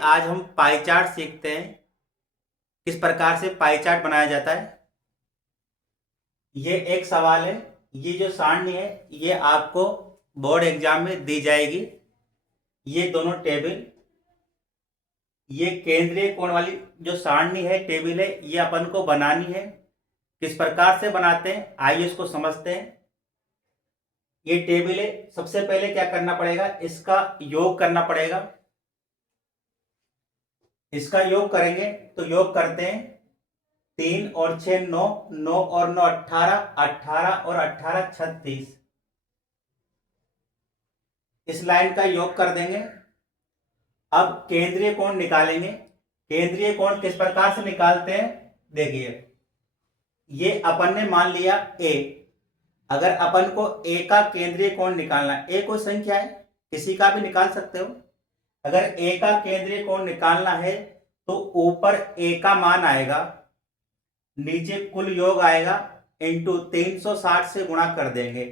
आज हम pie chart सीखते हैं। किस प्रकार से पाई चार्ट बनाया जाता है। ये एक सवाल है। ये जो सारणी है ये आपको बोर्ड एग्जाम में दी जाएगी। ये दोनों टेबल, ये केंद्रीय कोण वाली जो सारणी है, टेबल है, ये अपन को बनानी है। किस प्रकार से बनाते हैं आइए इसको समझते हैं। ये टेबल है, सबसे पहले क्या करना पड़ेगा, इसका योग करना पड़ेगा। इसका योग करेंगे तो योग करते हैं 3 और 6 9, 9 और 9 18, 18 और 18 36। इस लाइन का योग कर देंगे। अब केंद्रीय कोण निकालेंगे। केंद्रीय कोण किस प्रकार से निकालते हैं, देखिए। ये अपन ने मान लिया ए। अगर अपन को ए का केंद्रीय कोण निकालना है, ए कोई संख्या है, किसी का भी निकाल सकते हो। अगर ए का केंद्रीय कोण निकालना है तो ऊपर ए का मान आएगा, नीचे कुल योग आएगा, इंटू 360 से गुणा कर देंगे।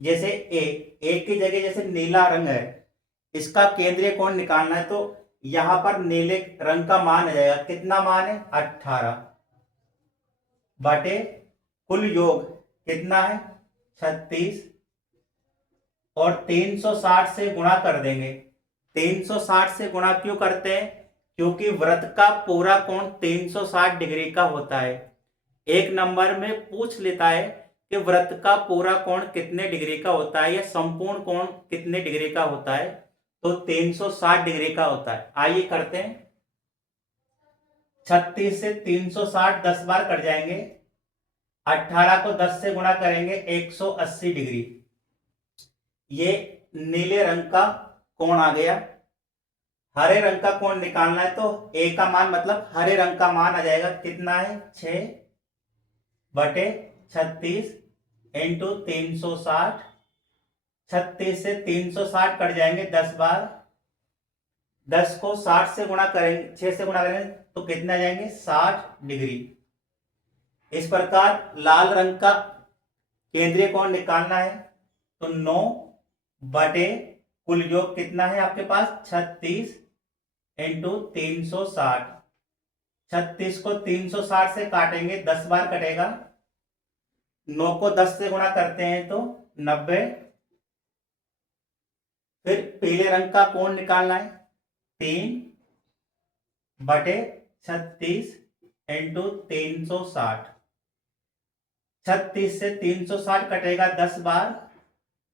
जैसे ए की जगह जैसे नीला रंग है, इसका केंद्रीय कोण निकालना है तो यहां पर नीले रंग का मान आ जाएगा। कितना मान है, 18 बटे कुल योग कितना है, 36, और 360 से गुणा कर देंगे। 360 से गुणा क्यों करते हैं, क्योंकि वृत्त का पूरा कोण 360 डिग्री का होता है। एक नंबर में पूछ लेता है कि वृत्त का पूरा कोण कितने डिग्री का होता है या संपूर्ण कोण कितने डिग्री का होता है, तो 360 डिग्री का होता है। आइए करते हैं। 36 से 360 10 बार कट जाएंगे। 18 को 10 से गुणा करेंगे, 180 डिग्री। ये नीले रंग का कोण आ गया। हरे रंग का कोण निकालना है तो ए का मान मतलब हरे रंग का मान आ जाएगा, कितना है, 6 बटे 36 इंटू 360। 36 से 360 कट जाएंगे 10 बार। 10 को 60 से गुणा करेंगे, 6 से गुणा करेंगे तो कितना जाएंगे, 60 डिग्री। इस प्रकार लाल रंग का केंद्रीय कोण निकालना है तो 9 बटे कुल योग कितना है आपके पास, 36 इंटू 360। 36 को 360 से काटेंगे, 10 बार कटेगा। 9 को 10 से गुणा करते हैं तो 90। फिर पीले रंग का कोण निकालना है, 3 बटे 36 इंटू 360। 36 से 360 कटेगा 10 बार।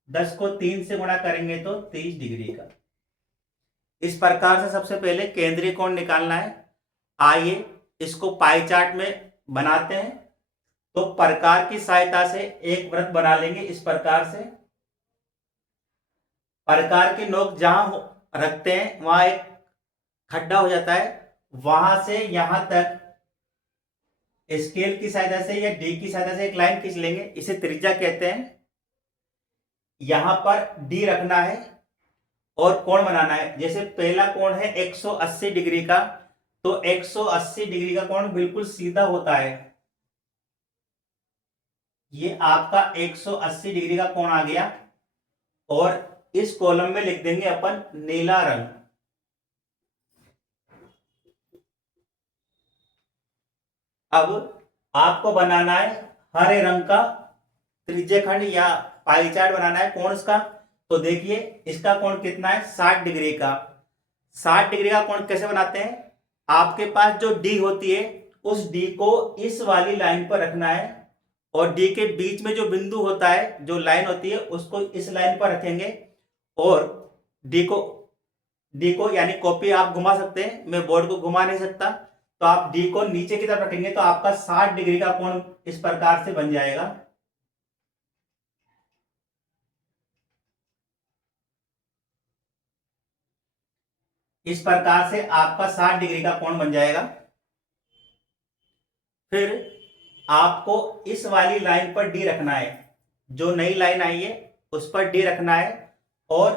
10 को 3 से गुणा करेंगे तो 30 डिग्री का। इस प्रकार से सबसे पहले केंद्रीय कोण निकालना है। आइए इसको पाई चार्ट में बनाते हैं। तो प्रकार की सहायता से एक वृत्त बना लेंगे। इस प्रकार से प्रकार की नोक जहां रखते हैं वहां एक खड्डा हो जाता है, वहां से यहां तक स्केल की सहायता से या डी की सहायता से एक लाइन खींच लेंगे। इसे त्रिज्या कहते हैं। यहां पर डी रखना है और कोण बनाना है। जैसे पहला कोण है 180 डिग्री का, तो 180 डिग्री का कोण बिल्कुल सीधा होता है। ये आपका 180 डिग्री का कोण आ गया। और इस कॉलम में लिख देंगे अपन नीला रंग। अब आपको बनाना है हरे रंग का त्रिज्यखंड या पाई चार्ट बनाना है कोण इसका। तो देखिए इसका कोण कितना है, 60 डिग्री का। 60 डिग्री का कोण कैसे बनाते हैं, आपके पास जो डी होती है उस डी को इस वाली लाइन पर रखना है, और डी के बीच में जो बिंदु होता है, जो लाइन होती है, उसको इस लाइन पर रखेंगे। और डी को यानी कॉपी आप घुमा सकते हैं, मैं बोर्ड को घुमा नहीं सकता। तो आप डी को नीचे की तरफ रखेंगे तो आपका 60 डिग्री का कोण इस प्रकार से बन जाएगा। इस प्रकार से आपका 60 डिग्री का कोण बन जाएगा। फिर आपको इस वाली लाइन पर डी रखना है, जो नई लाइन आई है उस पर डी रखना है। और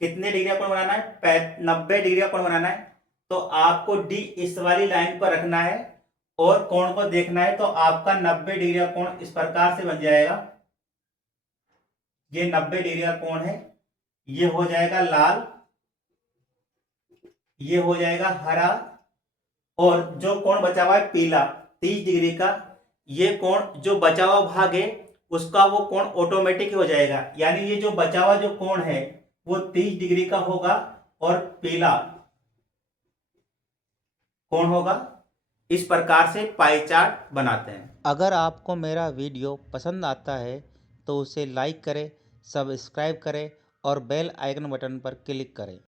कितने डिग्री का कोण बनाना है, 90 डिग्री का कोण बनाना है। तो आपको डी इस वाली लाइन पर रखना है और कोण को देखना है, तो आपका 90 डिग्री का कोण इस प्रकार से बन जाएगा। ये 90 डिग्री का कोण है, ये हो जाएगा लाल, ये हो जाएगा हरा, और जो कोण बचा हुआ है पीला 30 डिग्री का, ये कोण जो बचा हुआ भाग है उसका वो कोण ऑटोमेटिक हो जाएगा, यानी ये जो बचा हुआ जो कोण है वो 30 डिग्री का होगा और पीला कोण होगा। इस प्रकार से पाई चार्ट बनाते हैं। अगर आपको मेरा वीडियो पसंद आता है तो उसे लाइक करें, सब्सक्राइब करें और बेल आइकन बटन पर क्लिक करें।